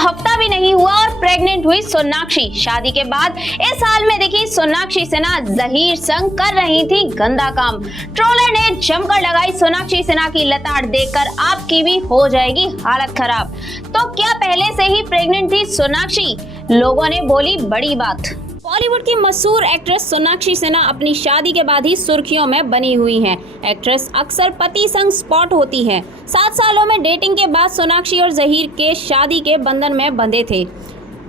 हफ्ता भी नहीं हुआ और प्रेग्नेंट हुई सोनाक्षी। शादी के बाद इस हाल में दिखी सोनाक्षी सिन्हा जहीर संग कर रही थी गंदा काम। ट्रोलर ने जमकर लगाई सोनाक्षी सिन्हा की लताड़ देखकर आपकी भी हो जाएगी हालत खराब। तो क्या पहले से ही प्रेग्नेंट थी सोनाक्षी? लोगों ने बोली बड़ी बात। बॉलीवुड की मशहूर एक्ट्रेस सोनाक्षी सिन्हा अपनी शादी के बाद ही सुर्खियों में बनी हुई हैं। एक्ट्रेस अक्सर पति संग स्पॉट होती हैं। 7 सालों में डेटिंग के बाद सोनाक्षी और जहीर के शादी के बंधन में बंधे थे।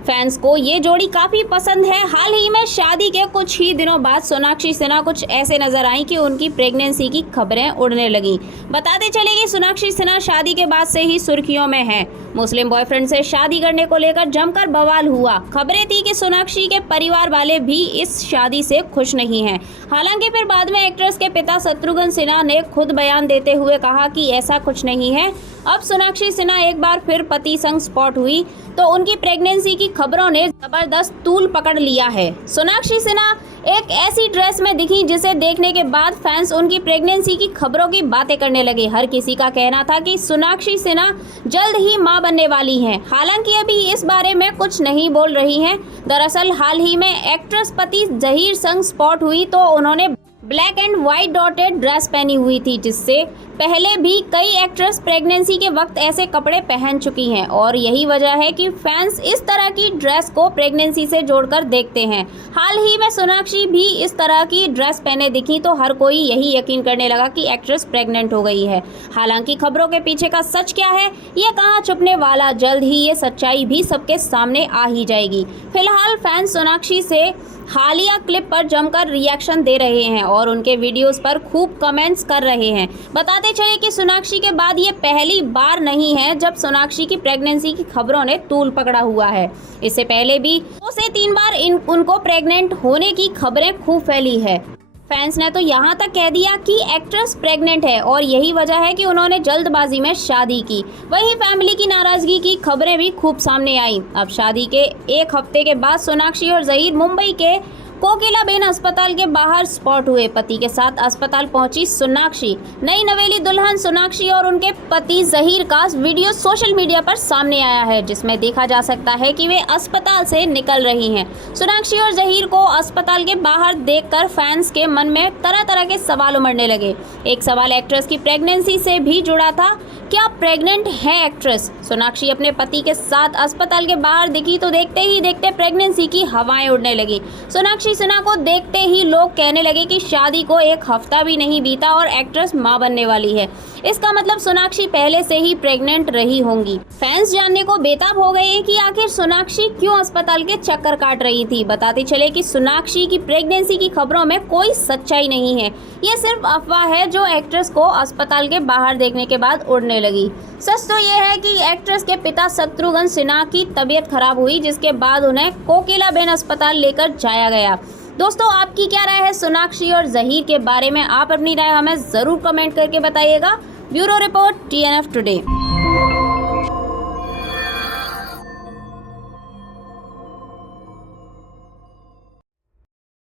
फैंस को ये जोड़ी काफी पसंद है। हाल ही में शादी के कुछ ही दिनों बाद सोनाक्षी सिन्हा कुछ ऐसे नजर आई कि उनकी प्रेगनेंसी की खबरें उड़ने लगी। बताते चले कि सोनाक्षी सिन्हा शादी के बाद से ही सुर्खियों में हैं। मुस्लिम बॉयफ्रेंड से शादी करने को लेकर जमकर बवाल हुआ। खबरें थी कि सोनाक्षी के परिवार वाले भी इस शादी से खुश नहीं हैं। हालांकि फिर बाद में एक्ट्रेस के पिता शत्रुघ्न सिन्हा ने खुद बयान देते हुए कहा कि ऐसा कुछ नहीं है। अब सोनाक्षी सिन्हा एक बार फिर पति संग स्पॉट हुई तो उनकी प्रेगनेंसी की खबरों ने जबरदस्त तूल पकड़ लिया है। सोनाक्षी सिन्हा एक ऐसी ड्रेस में दिखी जिसे देखने के बाद फैंस उनकी प्रेगनेंसी की खबरों की बातें करने लगे। हर किसी का कहना था कि सोनाक्षी सिन्हा जल्द ही मां बनने वाली हैं। हालांकि अभी इस बारे में कुछ नहीं बोल रही हैं। दरअसल हाल ही में एक्ट्रेस पति जहीर संग स्पॉट हुई तो उन्होंने black and white dotted dress पहनी हुई थी, जिससे पहले भी कई एक्ट्रेस प्रेगनेंसी के वक्त ऐसे कपड़े पहन चुकी हैं और यही वजह है कि फैंस इस तरह की ड्रेस को प्रेगनेंसी से जोड़कर देखते हैं। हाल ही में सोनाक्षी भी इस तरह की ड्रेस पहने दिखी तो हर कोई यही यकीन करने लगा कि एक्ट्रेस प्रेग्नेंट हो गई है। हालांकि खबरों के पीछे का सच क्या है ये कहाँ छुपने वाला, जल्द ही ये सच्चाई भी सबके सामने आ ही जाएगी। फिलहाल फैंस सोनाक्षी से हालिया क्लिप पर जमकर रिएक्शन दे रहे हैं और उनके वीडियोस पर खूब कमेंट्स कर रहे हैं। बताते चले कि सोनाक्षी के बाद ये पहली बार नहीं है जब सोनाक्षी की प्रेगनेंसी की खबरों ने तूल पकड़ा हुआ है। इससे पहले भी 2 से 3 बार उनको प्रेग्नेंट होने की खबरें खूब फैली है। फैंस ने तो यहाँ तक कह दिया कि एक्ट्रेस प्रेग्नेंट है और यही वजह है कि उन्होंने जल्दबाजी में शादी की। वहीं फैमिली की नाराजगी की खबरें भी खूब सामने आई। अब शादी के 1 हफ्ते के बाद सोनाक्षी और जहीर मुंबई के कोकिलाबेन अस्पताल के बाहर स्पॉट हुए। पति के साथ अस्पताल पहुंची सोनाक्षी। नई नवेली दुल्हन सोनाक्षी और उनके पति जहीर का वीडियो सोशल मीडिया पर सामने आया है, जिसमें देखा जा सकता है कि वे अस्पताल से निकल रही हैं। सोनाक्षी और जहीर को अस्पताल के बाहर देखकर फैंस के मन में तरह तरह के सवाल उमड़ने लगे। एक सवाल एक्ट्रेस की प्रेगनेंसी से भी जुड़ा था। क्या प्रेग्नेंट है एक्ट्रेस? सोनाक्षी अपने पति के साथ अस्पताल के बाहर दिखी तो देखते ही देखते प्रेगनेंसी की हवाएं उड़ने लगी। सोनाक्षी सिन्हा को देखते ही लोग कहने लगे कि शादी को 1 हफ्ता भी नहीं बीता और एक्ट्रेस मां बनने वाली है। इसका मतलब सोनाक्षी पहले से ही प्रेग्नेंट रही होंगी। फैंस जानने को बेताब हो गए कि आखिर सोनाक्षी क्यों अस्पताल के चक्कर काट रही थी। बताते चले कि सोनाक्षी की प्रेगनेंसी की खबरों में कोई सच्चाई नहीं है। ये सिर्फ अफवाह है जो एक्ट्रेस को अस्पताल के बाहर देखने के बाद उड़ने लगी। सच तो ये है कि एक्ट्रेस के पिता शत्रुघ्न सिन्हा की तबीयत खराब हुई, जिसके बाद उन्हें कोकिलाबेन अस्पताल लेकर जाया गया। दोस्तों, आपकी क्या राय है सोनाक्षी और जहीर के बारे में? आप अपनी राय हमें जरूर कमेंट करके बताइएगा। Bureau report TNF today.